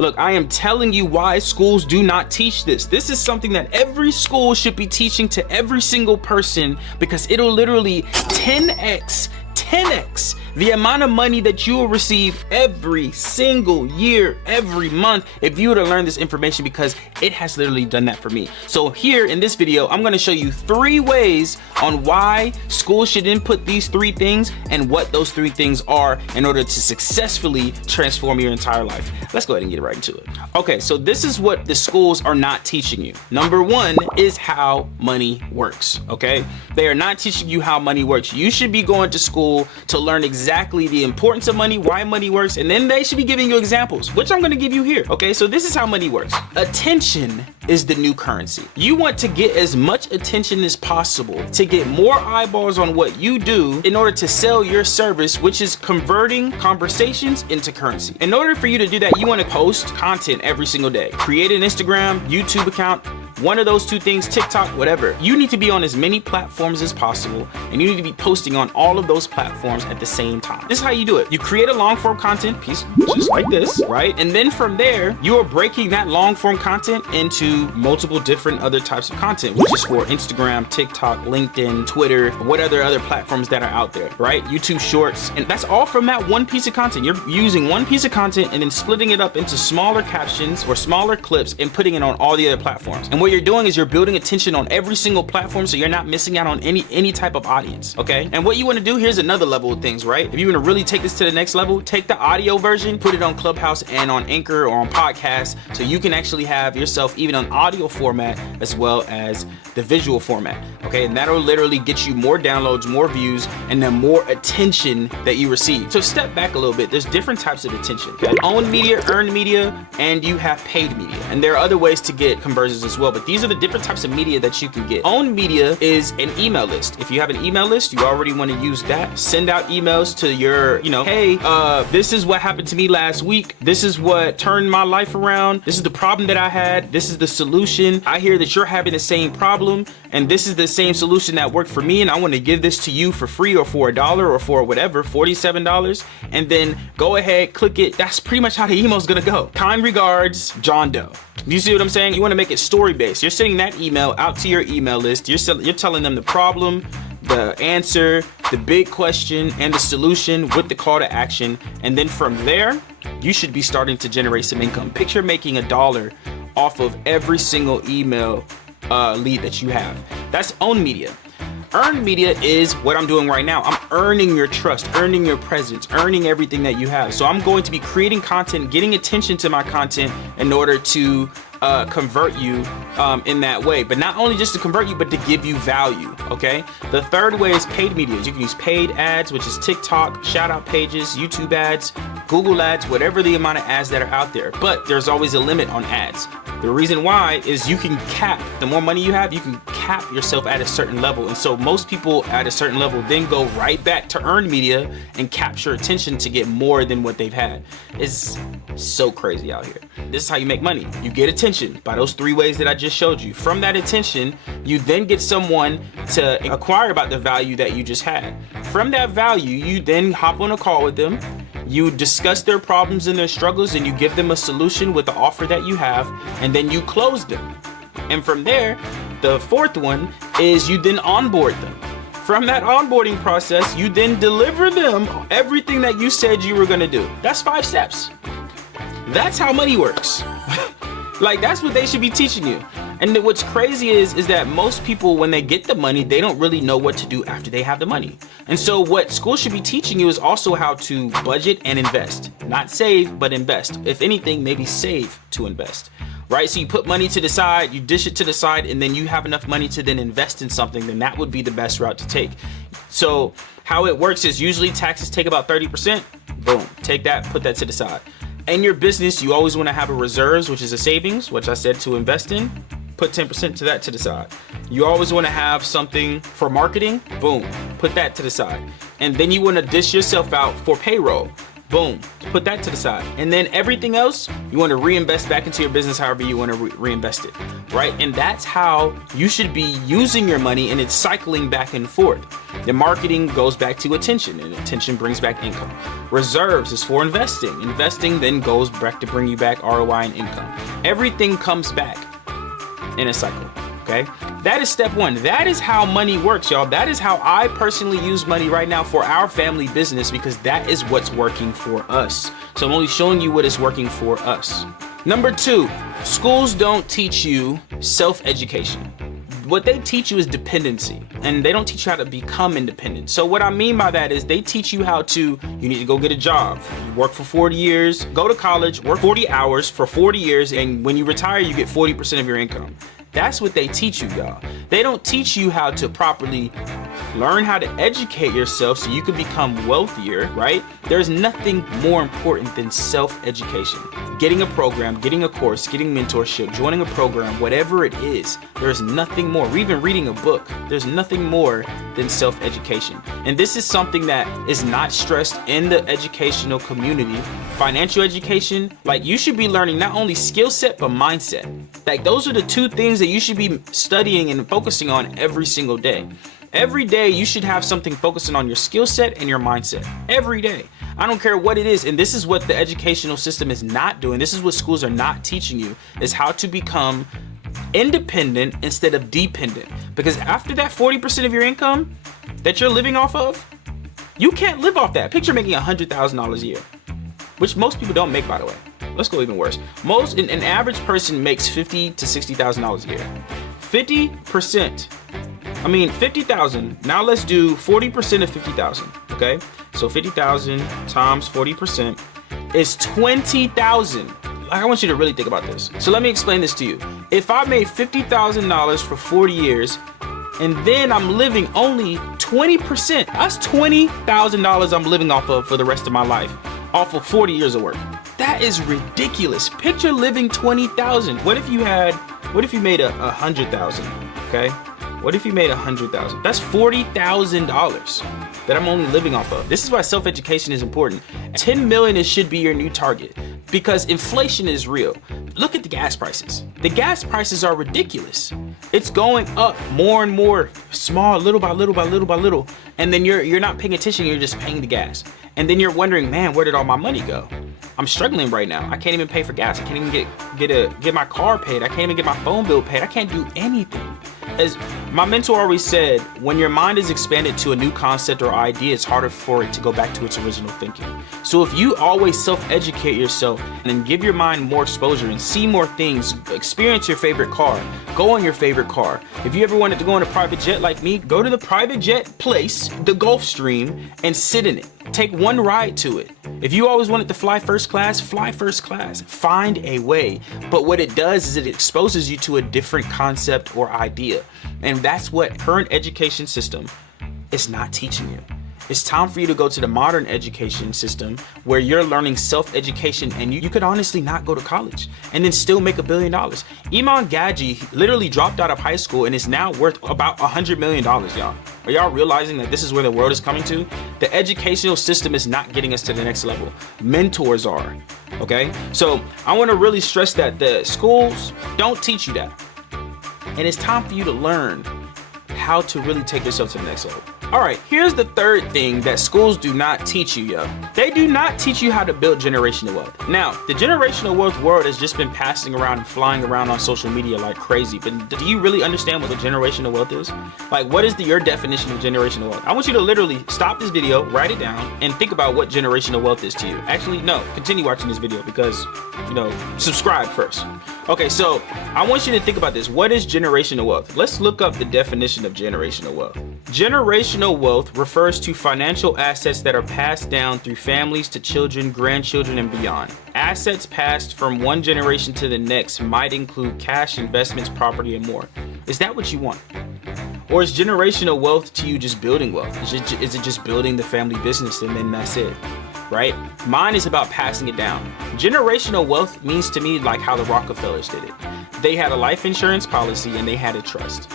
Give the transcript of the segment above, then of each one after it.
Look, I am telling you why schools do not teach this. This is something that every school should be teaching to every single person, because it'll literally 10x the amount of money that you will receive every single year, every month, if you were to learn this information, because it has literally done that for me. So here in this video, I'm going to show you 3 ways on why schools should input these 3 things and what those 3 things are in order to successfully transform your entire life. Let's go ahead and get right into it. Okay, so this is what the schools are not teaching you. Number 1 is how money works, okay? They are not teaching you how money works. You should be going to school to learn exactly the importance of money, why money works, and then they should be giving you examples, which I'm gonna give you here. Okay, so this is how money works. Attention is the new currency. You want to get as much attention as possible to get more eyeballs on what you do in order to sell your service, which is converting conversations into currency. In order for you to do that, you want to post content every single day. Create an Instagram, YouTube account, one of those 2 things, TikTok, whatever. You need to be on as many platforms as possible, and you need to be posting on all of those platforms at the same time. This is how you do it. You create a long form content piece, just like this, right? And then from there, you are breaking that long form content into multiple different other types of content, which is for Instagram, TikTok, LinkedIn, Twitter, what other platforms that are out there, right? YouTube Shorts, and that's all from that one piece of content. You're using one piece of content and then splitting it up into smaller captions or smaller clips and putting it on all the other platforms. And what you're doing is you're building attention on every single platform, so you're not missing out on any type of audience, okay? And what you want to do, here's another level of things, right? If you want to really take this to the next level, take the audio version, put it on Clubhouse and on Anchor or on podcasts, so you can actually have yourself even on audio format as well as the visual format, okay? And that'll literally get you more downloads, more views, and then more attention that you receive. So step back a little bit. There's different types of attention. You have owned media, earned media, and you have paid media. And there are other ways to get conversions as well, but these are the different types of media that you can get. Owned media is an email list. If you have an email list, you already want to use that. Send out emails to your, hey, this is what happened to me last week. This is what turned my life around. This is the problem that I had. This is the solution. I hear that you're having the same problem, and this is the same solution that worked for me, and I want to give this to you for free or for $1 or for whatever, $47, and then go ahead, click it. That's pretty much how the email's gonna go. Kind regards, John Doe. You see what I'm saying? You want to make it story-based. You're sending that email out to your email list. You're telling them the problem, the answer, the big question, and the solution with the call to action. And then from there, you should be starting to generate some income. Picture making $1 off of every single email lead that you have. That's owned media. Earned media is what I'm doing right now. I'm earning your trust, earning your presence, earning everything that you have. So I'm going to be creating content, getting attention to my content in order to convert you in that way. But not only just to convert you, but to give you value, okay? The third way is paid media. You can use paid ads, which is TikTok, shout out pages, YouTube ads, Google ads, whatever the amount of ads that are out there. But there's always a limit on ads. The reason why is you can cap, the more money you have, you can cap yourself at a certain level. And so most people at a certain level then go right back to earned media and capture attention to get more than what they've had. It's so crazy out here. This is how you make money. You get attention by those 3 ways that I just showed you. From that attention, you then get someone to inquire about the value that you just had. From that value, you then hop on a call with them. You discuss their problems and their struggles, and you give them a solution with the offer that you have, and then you close them. And from there, the 4th one is you then onboard them. From that onboarding process, you then deliver them everything that you said you were gonna do. That's 5 steps. That's how money works. Like, that's what they should be teaching you. And what's crazy is that most people, when they get the money, they don't really know what to do after they have the money. And so what school should be teaching you is also how to budget and invest. Not save, but invest. If anything, maybe save to invest. Right? So you put money to the side, you dish it to the side, and then you have enough money to then invest in something, then that would be the best route to take. So how it works is usually taxes take about 30%. Boom, take that, put that to the side. In your business, you always want to have a reserves, which is a savings, which I said to invest in. Put 10% to that to the side. You always want to have something for marketing. Boom, put that to the side. And then you want to dish yourself out for payroll. Boom, put that to the side. And then everything else, you want to reinvest back into your business however you want to reinvest it, right? And that's how you should be using your money, and it's cycling back and forth. The marketing goes back to attention, and attention brings back income. Reserves is for investing. Investing then goes back to bring you back ROI and income. Everything comes back in a cycle, okay? That is step one. That is how money works, y'all. That is how I personally use money right now for our family business, because that is what's working for us. So I'm only showing you what is working for us. Number two, schools don't teach you self-education. What they teach you is dependency, and they don't teach you how to become independent. So what I mean by that is they teach you how to, you need to go get a job, you work for 40 years, go to college, work 40 hours for 40 years, and when you retire, you get 40% of your income. That's what they teach you, y'all. They don't teach you how to properly learn how to educate yourself so you can become wealthier, right? There's nothing more important than self-education. Getting a program, getting a course, getting mentorship, joining a program, whatever it is, there's nothing more. Or even reading a book, there's nothing more than self-education. And this is something that is not stressed in the educational community. Financial education, like you should be learning not only skill set, but mindset. Like those are the two things that you should be studying and focusing on every single day. Every day you should have something focusing on your skill set and your mindset. Every day. I don't care what it is. And this is what the educational system is not doing. This is what schools are not teaching you, is how to become independent instead of dependent. Because after that 40% of your income that you're living off of, you can't live off that. Picture making $100,000 a year, which most people don't make, by the way. Let's go even worse. An average person makes $50,000 to $60,000 a year. 50,000. Now let's do 40% of 50,000. Okay, so 50,000 times 40% is 20,000. I want you to really think about this. So let me explain this to you. If I made $50,000 for 40 years, and then I'm living only 20%, that's $20,000 I'm living off of for the rest of my life, off of 40 years of work. That is ridiculous. Picture living 20,000. What if you made 100,000, okay? What if you made 100,000? That's $40,000 that I'm only living off of. This is why self-education is important. 10 million should be your new target, because inflation is real. Look at the gas prices. The gas prices are ridiculous. It's going up more and more, small, little by little by little by little. And then you're not paying attention, you're just paying the gas. And then you're wondering, man, where did all my money go? I'm struggling right now. I can't even pay for gas. I can't even get my car paid. I can't even get my phone bill paid. I can't do anything. As my mentor always said, when your mind is expanded to a new concept or idea, it's harder for it to go back to its original thinking. So if you always self-educate yourself and give your mind more exposure and see more things, experience your favorite car, go on your favorite car. If you ever wanted to go on a private jet like me, go to the private jet place, the Gulfstream, and sit in it. Take one ride to it. If you always wanted to fly first class, fly first class. Find a way. But what it does is it exposes you to a different concept or idea. And that's what current education system is not teaching you. It's time for you to go to the modern education system where you're learning self-education, and you could honestly not go to college and then still make $1 billion. Iman Gadji literally dropped out of high school and is now worth about $100 million, y'all. Are y'all realizing that this is where the world is coming to? The educational system is not getting us to the next level. Mentors are, okay? So I want to really stress that the schools don't teach you that. And it's time for you to learn how to really take yourself to the next level. All right, here's the third thing that schools do not teach you, yo. They do not teach you how to build generational wealth. Now, the generational wealth world has just been passing around and flying around on social media like crazy, but do you really understand what the generational wealth is? Like, what is your definition of generational wealth? I want you to literally stop this video, write it down, and think about what generational wealth is to you. Actually, no, continue watching this video because, subscribe first. Okay, so I want you to think about this. What is generational wealth? Let's look up the definition of generational wealth. Generational wealth refers to financial assets that are passed down through families to children, grandchildren, and beyond. Assets passed from one generation to the next might include cash, investments, property, and more. Is that what you want? Or is generational wealth to you just building wealth? Is it just building the family business and then that's it? Right? Mine is about passing it down. Generational wealth means to me like how the Rockefellers did it. They had a life insurance policy and they had a trust.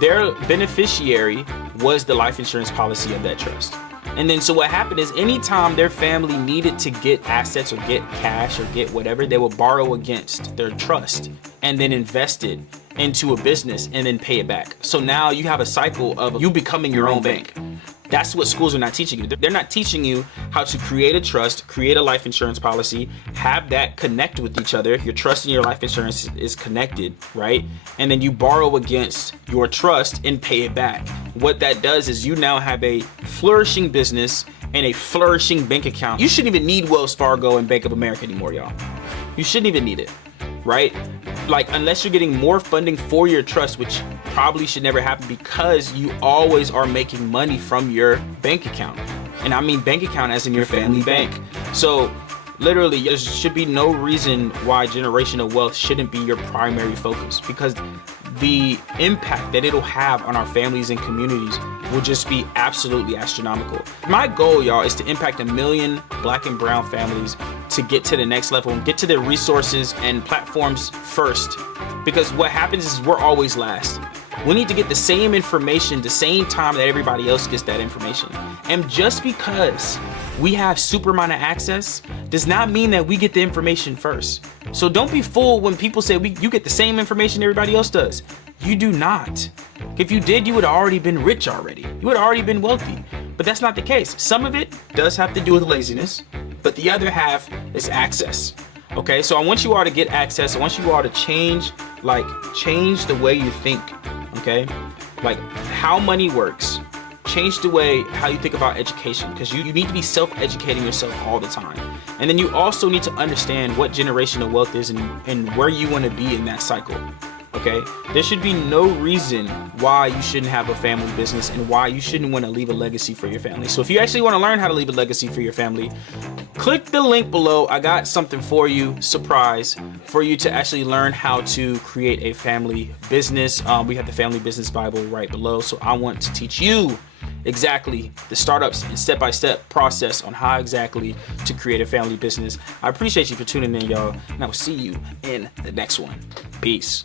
Their beneficiary was the life insurance policy of that trust. And then so what happened is anytime their family needed to get assets or get cash or get whatever, they would borrow against their trust and then invest it into a business and then pay it back. So now you have a cycle of you becoming your own bank. That's what schools are not teaching you. They're not teaching you how to create a trust, create a life insurance policy, have that connect with each other. Your trust and your life insurance is connected, right? And then you borrow against your trust and pay it back. What that does is you now have a flourishing business and a flourishing bank account. You shouldn't even need Wells Fargo and Bank of America anymore, y'all. You shouldn't even need it, right? Like, unless you're getting more funding for your trust, which probably should never happen because you always are making money from your bank account. And I mean bank account as in your family bank. So literally, there should be no reason why generational wealth shouldn't be your primary focus, because the impact that it'll have on our families and communities will just be absolutely astronomical. My goal, y'all, is to impact 1 million Black and brown families to get to the next level and get to their resources and platforms first. Because what happens is we're always last. We need to get the same information the same time that everybody else gets that information. And just because we have super amount of access does not mean that we get the information first. So don't be fooled when people say you get the same information everybody else does. You do not. If you did, you would have already been rich already. You would have already been wealthy. But that's not the case. Some of it does have to do with laziness, but the other half is access. Okay, so I want you all to get access. I want you all to change the way you think. Okay, like how money works. Change the way how you think about education, because you need to be self-educating yourself all the time. And then you also need to understand what generational wealth is and where you want to be in that cycle. Okay, there should be no reason why you shouldn't have a family business and why you shouldn't want to leave a legacy for your family. So if you actually want to learn how to leave a legacy for your family, click the link below. I got something for you, surprise, for you to actually learn how to create a family business. We have the Family Business Bible right below. So I want to teach you exactly the startups and step-by-step process on how exactly to create a family business. I appreciate you for tuning in, y'all, and I will see you in the next one. Peace.